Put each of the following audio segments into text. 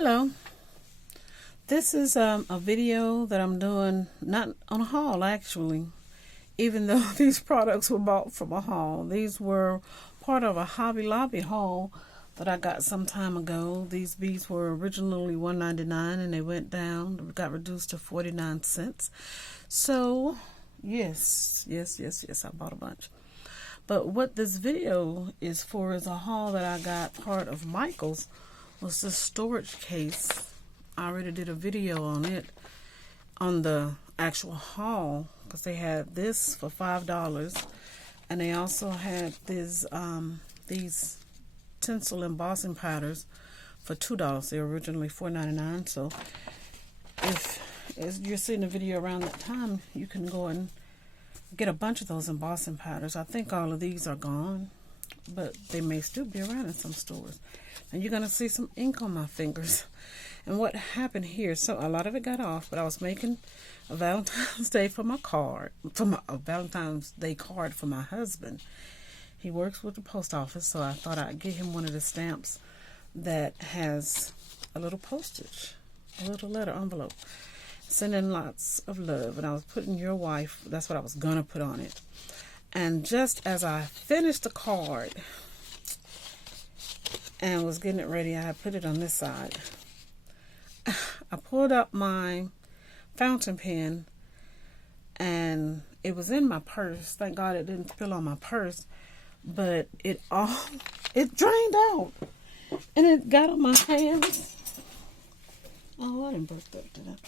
Hello, this is a video that I'm doing not on a haul actually, even though these products were bought from a haul. These were part of a Hobby Lobby haul that I got some time ago. These beads were originally $1.99 and they went down, got reduced to 49 cents. So yes, I bought a bunch. But what this video is for is a haul that I got part of Michael's. Was this storage case. I already did a video on it, on the actual haul, because they had this for $5 and they also had these tinsel embossing powders for $2. They were originally $4.99. So if you're seeing the video around that time, you can go and get a bunch of those embossing powders. I think all of these are gone, but they may still be around in some stores. And you're going to see some ink on my fingers. And what happened here, so a lot of it got off, but I was making a Valentine's Day for my card, a Valentine's Day card for my husband. He works with the post office, so I thought I'd get him one of the stamps that has a little postage, a little letter envelope, sending lots of love. And I was putting your wife, that's what I was going to put on it. And just as I finished the card and was getting it ready, I had put it on this side. I pulled up my fountain pen and it was in my purse. Thank God it didn't spill on my purse, but it drained out and it got on my hands. Oh, I didn't burst up to that.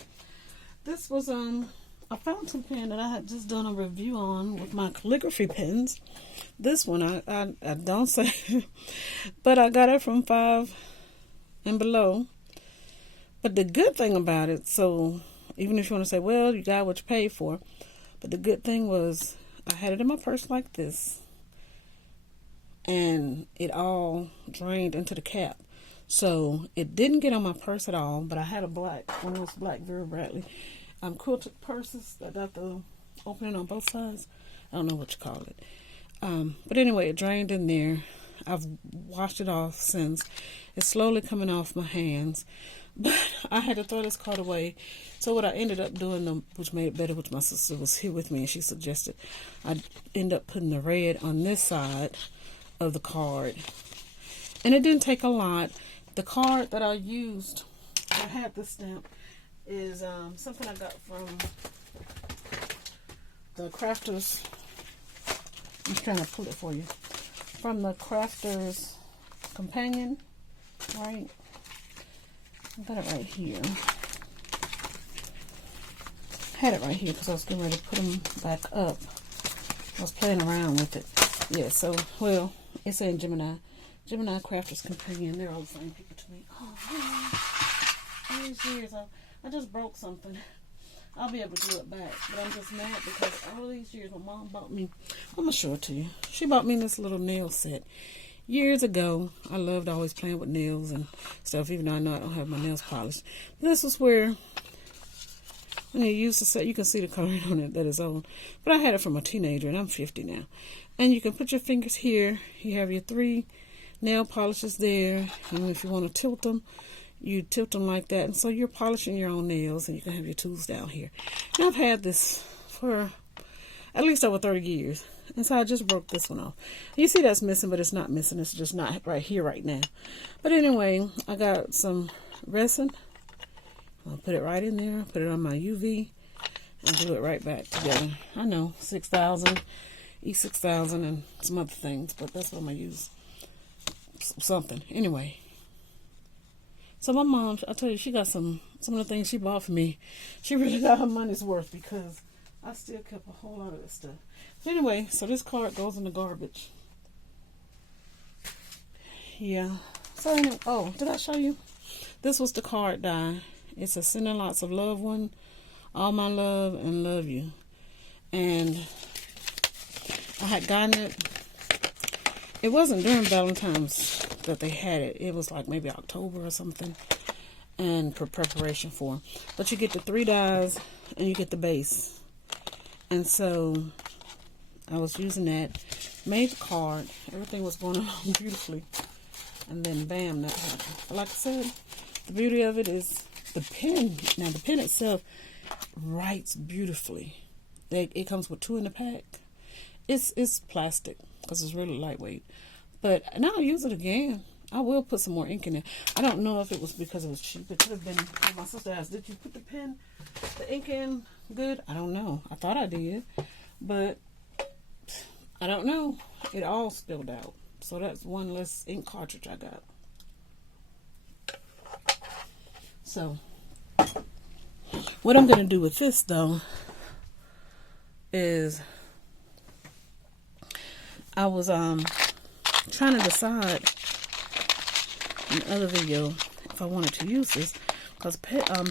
This was a fountain pen that I had just done a review on with my calligraphy pens. This one, I don't say, but I got it from 5 and Below. But the good thing about it, so even if you want to say, well, you got what you paid for, but the good thing was I had it in my purse like this, and it all drained into the cap. So it didn't get on my purse at all, but I had one of those black Vera Bradley quilted purses that got the opening on both sides. I don't know what you call it. But anyway, it drained in there. I've washed it off since. It's slowly coming off my hands. But I had to throw this card away. So what I ended up doing, which made it better, which my sister was here with me and she suggested, I end up putting the red on this side of the card. And it didn't take a lot. The card that I used, I had this stamp, is something I got from the Crafters. I'm trying to pull it for you. From the Crafters Companion, right? I got it right here. I had it right here because I was getting ready to put them back up. I was playing around with it. Yeah, so, well, it's in Gemini Crafters Companion. They're all the same people to me. Oh, man. All these years, I just broke something. I'll be able to do it back, but I'm just mad because all these years my mom bought me, I'm going to show it to you. She bought me this little nail set. Years ago, I loved always playing with nails and stuff, even though I know I don't have my nails polished. This is where, when you use the set, you can see the coloring on it that is old. But I had it from a teenager, and I'm 50 now. And you can put your fingers here. You have your 3 nail polishes there. And if you want to tilt them, you tilt them like that. And so you're polishing your own nails, and you can have your tools down here. And I've had this for at least over 30 years. And so I just broke this one off. You see that's missing, but it's not missing. It's just not right here right now. But anyway, I got some resin. I'll put it right in there. Put it on my UV and glue it right back together. I know, 6,000, E6000 and some other things, but that's what I'm going to use. Something. Anyway. So my mom, I tell you, she got some of the things she bought for me. She really got her money's worth because I still kept a whole lot of this stuff. But anyway, so this card goes in the garbage. Yeah. So anyway, oh, did I show you? This was the card die. It's a sending lots of love one. All my love and love you. And I had gotten it. It wasn't during Valentine's that they had it. It was like maybe October or something. And for preparation for. But you get the 3 dies and you get the base. And so I was using that, made the card, everything was going along beautifully, and then bam, that happened. But like I said, the beauty of it is the pen. Now, the pen itself writes beautifully. It comes with 2 in the pack. It's plastic because it's really lightweight. But, and I'll use it again. I will put some more ink in it. I don't know if it was because it was cheap. It could have been. My sister asked, did you put the ink in good? I don't know. I thought I did. But I don't know. It all spilled out. So that's one less ink cartridge I got. So what I'm going to do with this, though, is I was trying to decide in the other video if I wanted to use this, because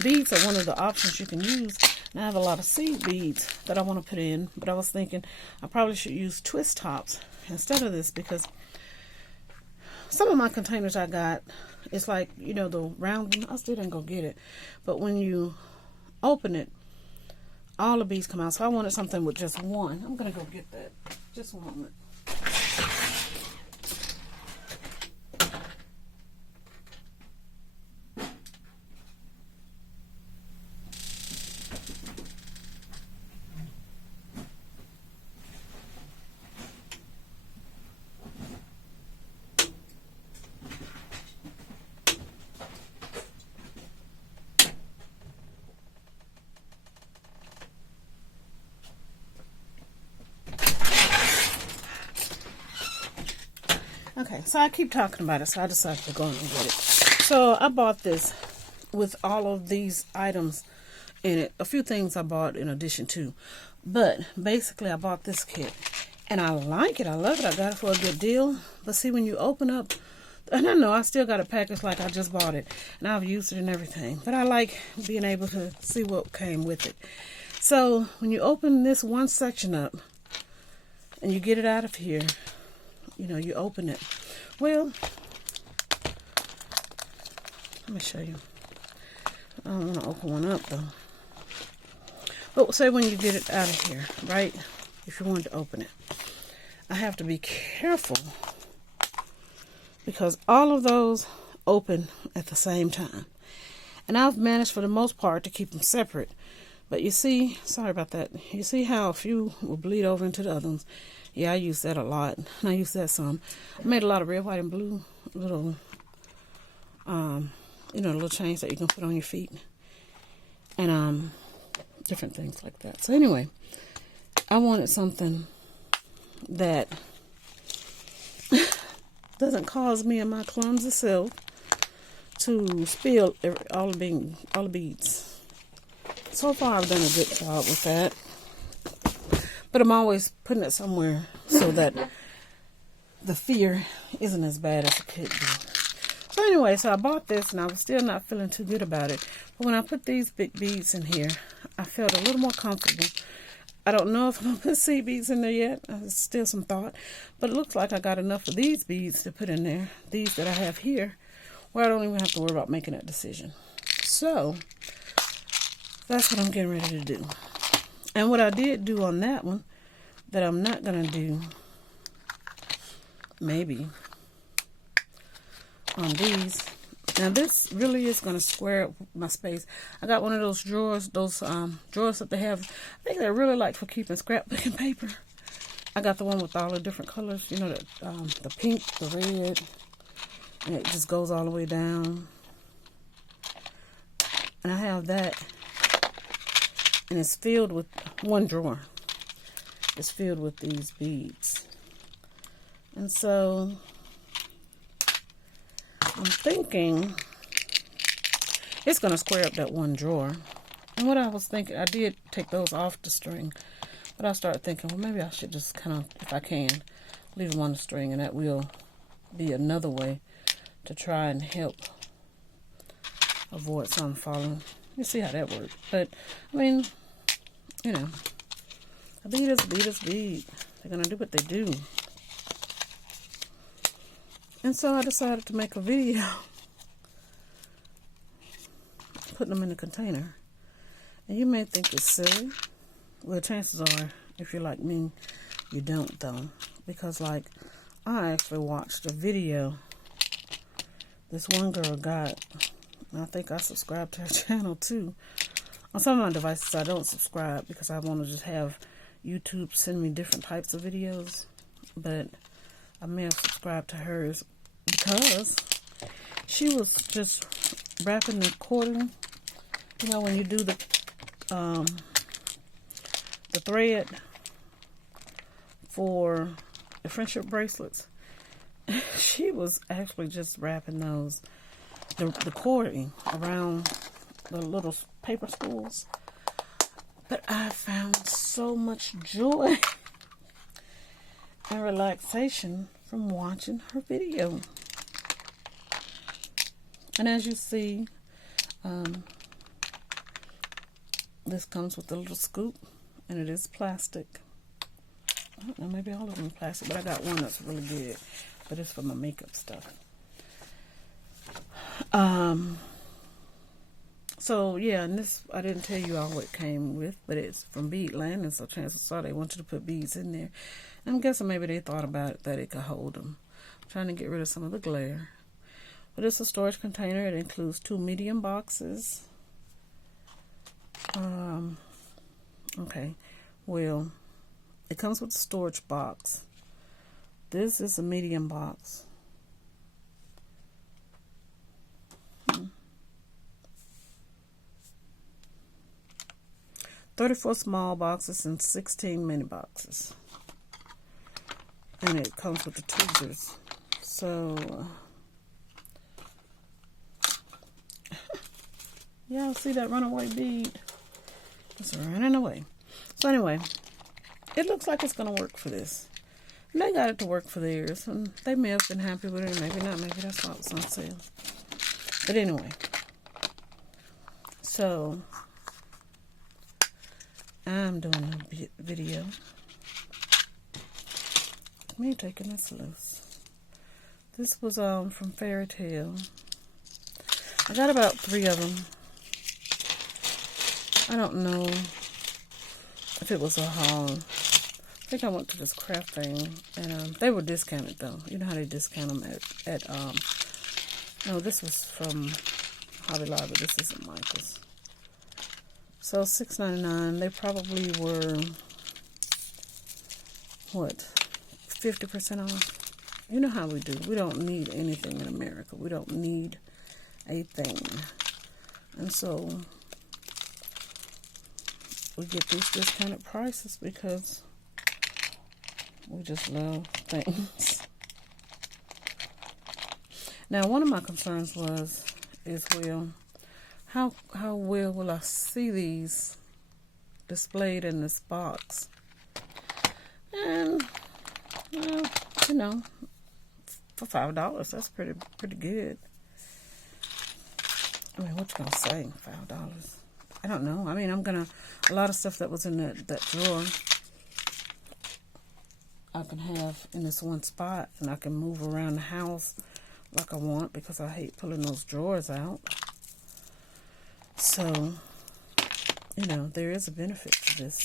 beads are one of the options you can use. And I have a lot of seed beads that I want to put in, but I was thinking I probably should use twist tops instead of this, because some of my containers I got, it's like, you know, the round one. I still didn't go get it, but when you open it, all the beads come out. So I wanted something with just one. I'm gonna go get that. Just one moment. Okay, so I keep talking about it, so I decided to go and get it. So I bought this with all of these items in it. A few things I bought in addition to. But basically I bought this kit. And I like it. I love it. I got it for a good deal. But see, when you open up, and I know I still got a package like I just bought it. And I've used it and everything. But I like being able to see what came with it. So when you open this one section up and you get it out of here, you know, you open it. Well, let me show you. I don't want to open one up though. But say when you get it out of here, right? If you wanted to open it, I have to be careful because all of those open at the same time. And I've managed for the most part to keep them separate. But you see, sorry about that. You see how a few will bleed over into the other ones. Yeah, I use that a lot. And I use that some. I made a lot of red, white, and blue little, you know, little chains that you can put on your feet. And different things like that. So anyway, I wanted something that doesn't cause me and my clumsy self to spill all the beads. So far, I've done a good job with that. But I'm always putting it somewhere so that the fear isn't as bad as it could be. So anyway, so I bought this and I was still not feeling too good about it. But when I put these big beads in here, I felt a little more comfortable. I don't know if I'm going to put seed beads in there yet. There's still some thought. But it looks like I got enough of these beads to put in there. These that I have here, where I don't even have to worry about making that decision. So that's what I'm getting ready to do. And what I did do on that one, that I'm not going to do, maybe, on these. Now this really is going to square up my space. I got one of those drawers, drawers that they have. I think they're really like for keeping scrapbooking paper. I got the one with all the different colors, you know, the pink, the red, and it just goes all the way down. And I have that. And it's filled with one drawer. It's filled with these beads. And so I'm thinking it's going to square up that one drawer. And what I was thinking, I did take those off the string. But I started thinking, well, maybe I should just kind of, if I can, leave them on the string. And that will be another way to try and help avoid some falling. You see how that works. But, I mean, you know, a bead is a bead is a bead. They're going to do what they do. And so I decided to make a video putting them in a container. And you may think it's silly. Well, chances are, if you're like me, you don't though. Because like, I actually watched a video this one girl got I think I subscribe to her channel too. On some of my devices, I don't subscribe because I want to just have YouTube send me different types of videos. But I may have subscribed to hers because she was just wrapping the cording. You know, when you do the thread for the friendship bracelets, she was actually just wrapping those, the cording around the little paper spools. But I found so much joy and relaxation from watching her video. And as you see, this comes with a little scoop, and it is plastic. I don't know, maybe all of them are plastic, but I got one that's really good, but it's for my makeup stuff. So yeah, and this, I didn't tell you all what it came with, but it's from Beadland, and so chances are they wanted to put beads in there. I'm guessing maybe they thought about it, that it could hold them. I'm trying to get rid of some of the glare. But it's a storage container. It includes 2 medium boxes. Okay, well, it comes with a storage box. This is a medium box. 34 small boxes and 16 mini boxes. And it comes with the tweezers. So, y'all see that runaway bead? It's running away. So anyway, it looks like it's going to work for this. And they got it to work for theirs. And they may have been happy with it, maybe not. Maybe that's why it was on sale. But anyway. So, I'm doing a video. Me taking this loose. This was from Fairy Tale. I got about 3 of them. I don't know if it was a haul. I think I went to this craft thing, and they were discounted though. You know how they discount them at no, this was from Hobby Lobby. This isn't Michael's. So $6.99. They probably were what, 50% off. You know how we do. We don't need anything in America. We don't need a thing, and so we get these discounted prices because we just love things. Now, one of my concerns is well, how well will I see these displayed in this box? And well, you know, for $5, that's pretty good. I mean, what you gonna say? $5? I don't know. I mean, a lot of stuff that was in that drawer, I can have in this one spot, and I can move around the house like I want because I hate pulling those drawers out. So, you know, there is a benefit to this.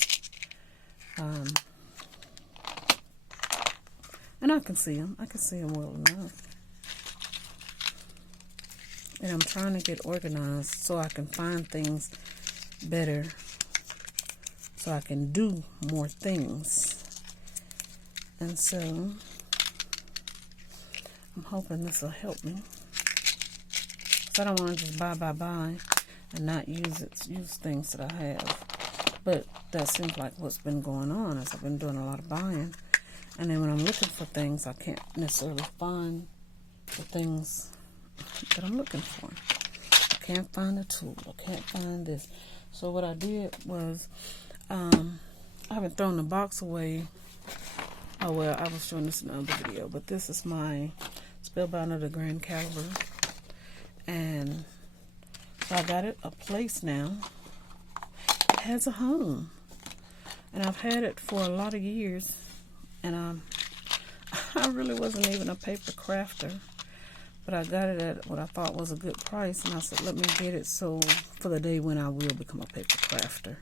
And I can see them. I can see them well enough. And I'm trying to get organized so I can find things better, so I can do more things. And so I'm hoping this will help me. So I don't want to just buy and not use things that I have. But that seems like what's been going on, as I've been doing a lot of buying. And then when I'm looking for things, I can't necessarily find the things that I'm looking for. I can't find the tool. I can't find this. So what I did was, I haven't thrown the box away. Oh, well, I was showing this in another video, but this is my Spellbound of the Grand Caliber. And so I got it a place now. It has a home. And I've had it for a lot of years. And I really wasn't even a paper crafter. But I got it at what I thought was a good price. And I said, let me get it so for the day when I will become a paper crafter.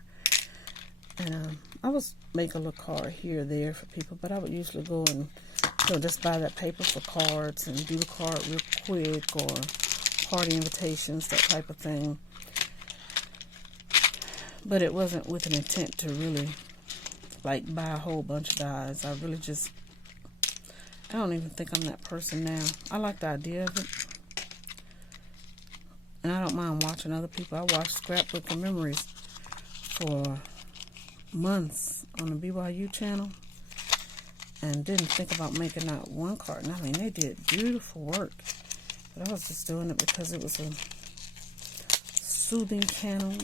And I was make a little card here or there for people. But I would usually go and just buy that paper for cards and do the card real quick. Or party invitations, that type of thing. But it wasn't with an intent to really like buy a whole bunch of dies. I really just, I don't even think I'm that person now. I like the idea of it. And I don't mind watching other people. I watched Scrapbook and Memories for months on the BYU channel and didn't think about making out one carton. I mean, they did beautiful work. But I was just doing it because it was a soothing channel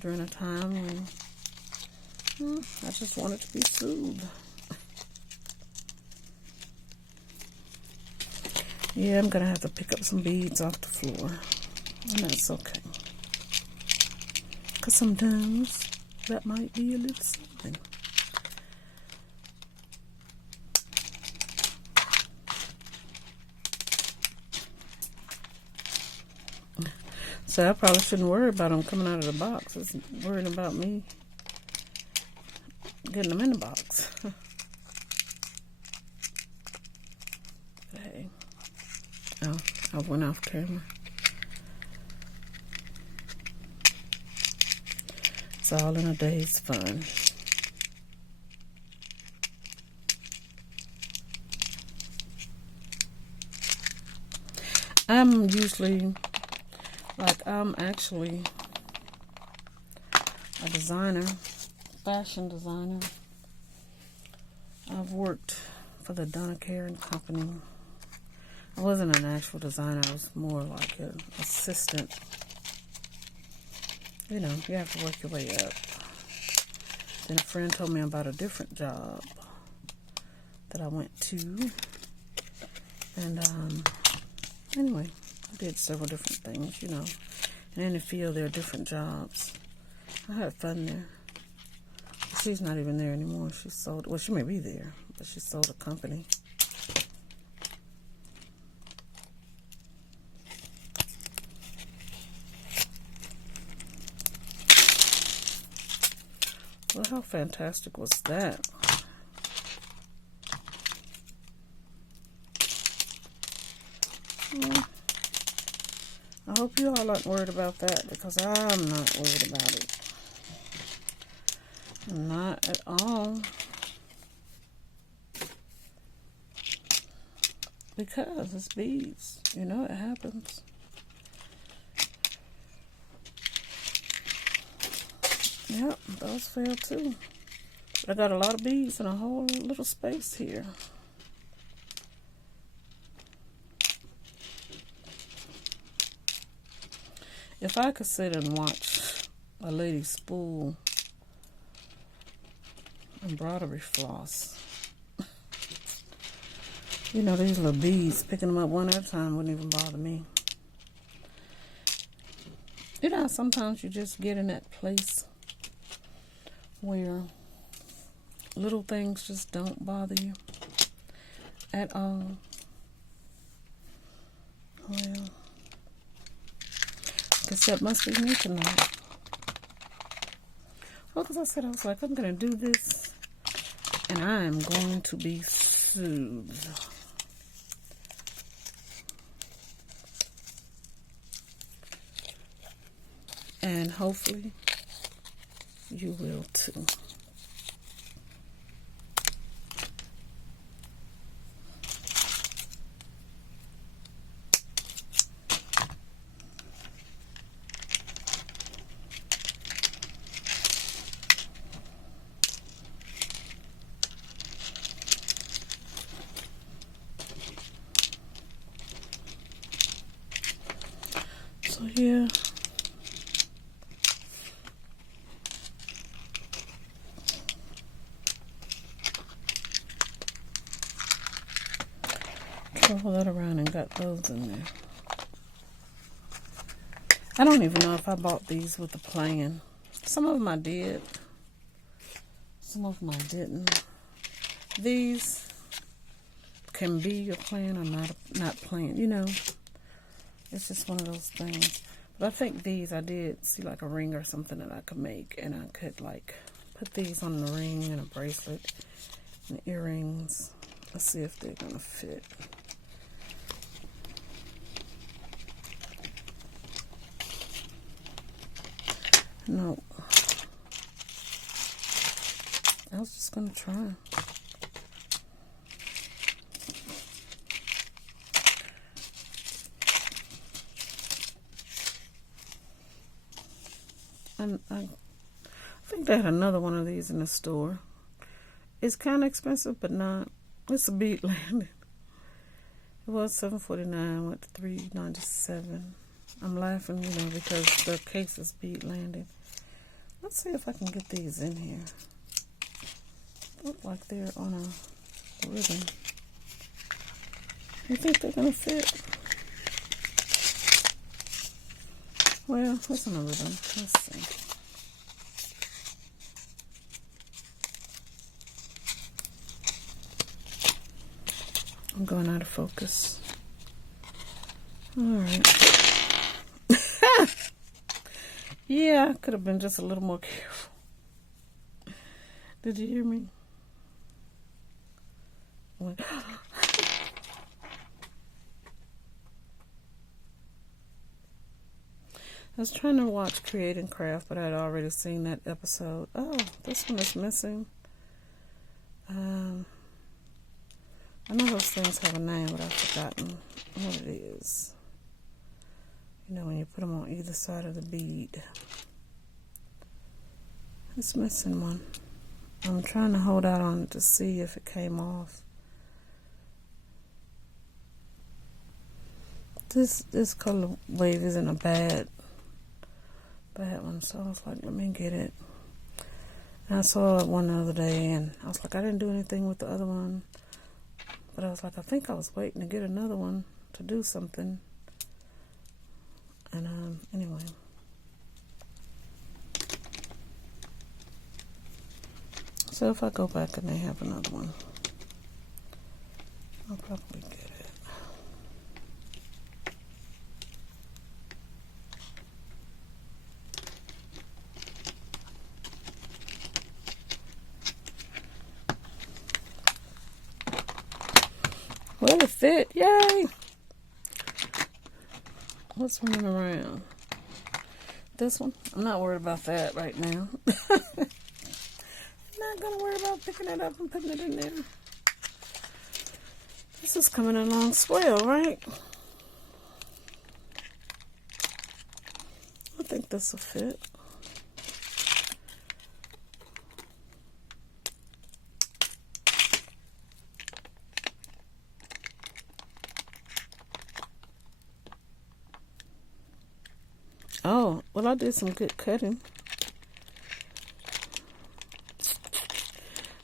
during a time when I just wanted to be soothed. Yeah, I'm going to have to pick up some beads off the floor. And that's okay. Because sometimes that might be a little something. So I probably shouldn't worry about them coming out of the box. It's worrying about me getting them in the box. Hey. Oh, I went off camera. It's all in a day's fun. I'm usually, I'm actually a designer, fashion designer. I've worked for the Donna Karen Company. I wasn't an actual designer. I was more like an assistant. You know, you have to work your way up. Then a friend told me about a different job that I went to. And anyway, I did several different things, you know. And in the field, there are different jobs. I had fun there. She's not even there anymore. She sold, well, she may be there, but she sold a company. Well, how fantastic was that? I hope you all aren't worried about that, because I'm not worried about it. Not at all. Because it's beads. You know, it happens. Yep, those fell too. I got a lot of beads in a whole little space here. If I could sit and watch a lady spool embroidery floss, you know, these little beads, picking them up one at a time wouldn't even bother me. You know, sometimes you just get in that place where little things just don't bother you at all. Well, I guess that must be me tonight. Well, because I said, I was like, I'm going to do this, and I am going to be soothed. And hopefully, you will too. So yeah. Roll that around and got those in there. I don't even know if I bought these with the plan. Some of them I did. Some of them I didn't. These can be your plan or not plan. You know, it's just one of those things. But I think these, I did see like a ring or something that I could make, and I could like put these on the ring and a bracelet and earrings. Let's see if they're gonna fit. No. I was just gonna try. And I think they had another one of these in the store. It's kind of expensive, but not. It's a bead landing. It was $7.49, went to $3.97. I'm laughing, because the case is bead landing. Let's see if I can get these in here. Look like they're on a ribbon. You think they're gonna fit? Well, it's on a ribbon. Let's see. I'm going out of focus. Alright. Yeah, I could have been just a little more careful. Did you hear me? I was trying to watch Create and Craft, but I'd already seen that episode. Oh, this one is missing. I know those things have a name, but I've forgotten what it is. When you put them on either side of the bead. It's missing one. I'm trying to hold out on it to see if it came off. This color wave isn't a bad one, so I was like, let me get it. And I saw it one the other day, and I was like, I didn't do anything with the other one. But I was like, I think I was waiting to get another one to do something. And anyway. So if I go back and they have another one, I'll probably get it. Well, it fit. Yay! What's running around? This one? I'm not worried about that right now. I'm not going to worry about picking it up and putting it in there. This is coming along swell, right? I think this will fit. Oh, well, I did some good cutting.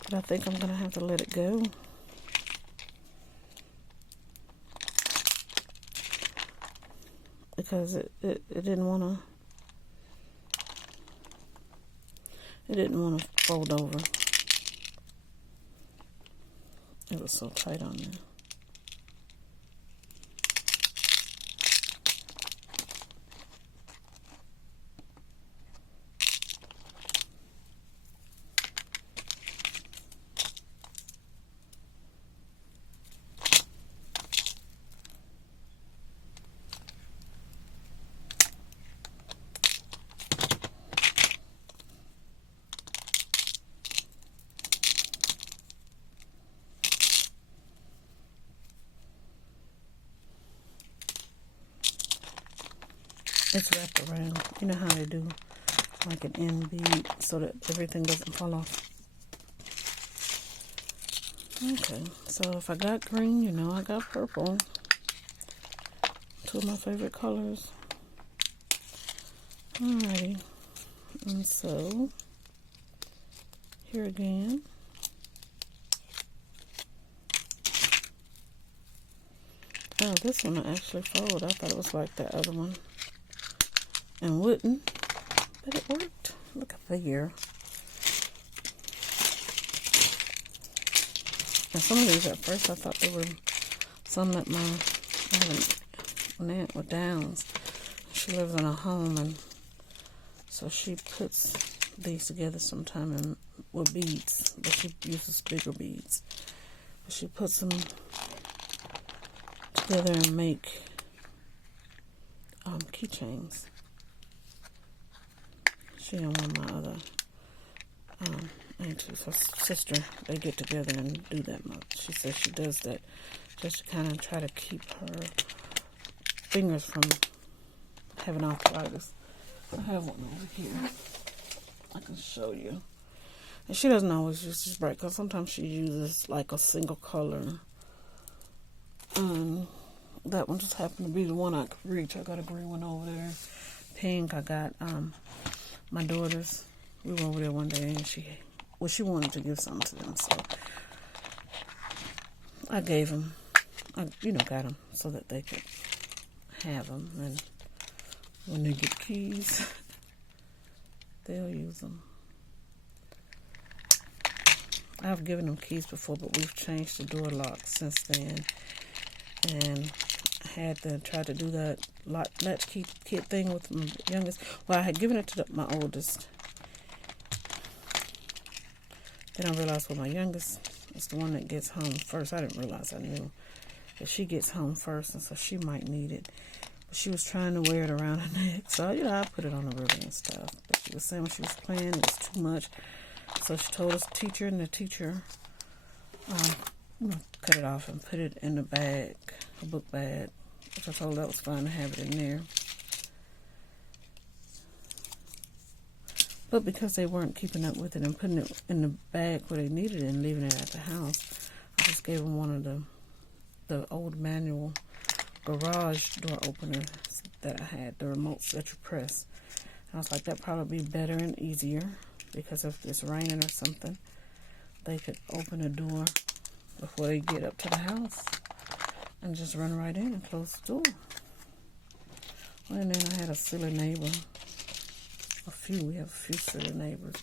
But I think I'm going to have to let it go. Because it didn't want to fold over. It was so tight on there. It's wrapped around. You know how they do like an end bead so that everything doesn't fall off. Okay, so if I got green, I got purple. Two of my favorite colors. Alrighty. And so, here again. Oh, this one will actually fold. I thought it was like the other one. And wouldn't, but it worked. Look at the year. And some of these at first I thought they were some that I have an aunt with Downs. She lives in a home, and so she puts these together sometime with beads, but she uses bigger beads. But she puts them together and make keychains. She and one of my other aunties, her sister, they get together and do that much. She says she does that just to kind of try to keep her fingers from having arthritis. I have one over here. I can show you. And she doesn't always use this bright, because sometimes she uses like a single color. That one just happened to be the one I could reach. I got a green one over there. Pink. I got my daughters. We were over there one day and she wanted to give something to them, so I gave them. I got them so that they could have them, and when they get keys, they'll use them. I've given them keys before, but we've changed the door lock since then, and I had to try to do that latchkey kit thing with my youngest. Well, I had given it to my oldest. Then I realized, well, my youngest is the one that gets home first. I didn't realize, I knew that she gets home first, and so she might need it. But she was trying to wear it around her neck, so I put it on the ribbon and stuff. But she was saying when she was playing, it was too much. So she told us teacher, and the teacher cut it off and put it in the bag, a book bag, which I told her that was fine to have it in there. But because they weren't keeping up with it and putting it in the bag where they needed it and leaving it at the house, I just gave them one of the old manual garage door openers that I had, the remotes that you press. And I was like, that'd probably be better and easier, because if it's raining or something, they could open the door before they get up to the house and just run right in and close the door. Well, and then I had a silly neighbor. We have a few silly neighbors.